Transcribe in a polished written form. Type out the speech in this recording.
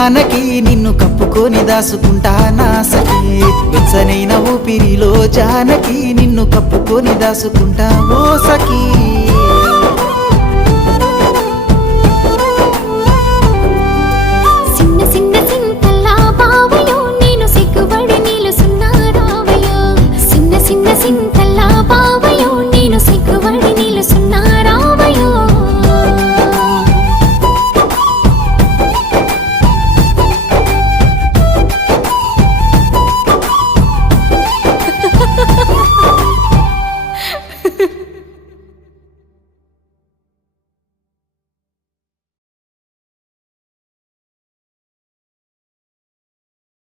జానకి నిన్ను కప్పుకొని దాసుకుంటా నా సఖీ వెచ్చనైన ఊపిరిలో జానకి నిన్ను కప్పుకొని దాసుకుంటా ఓ సఖీ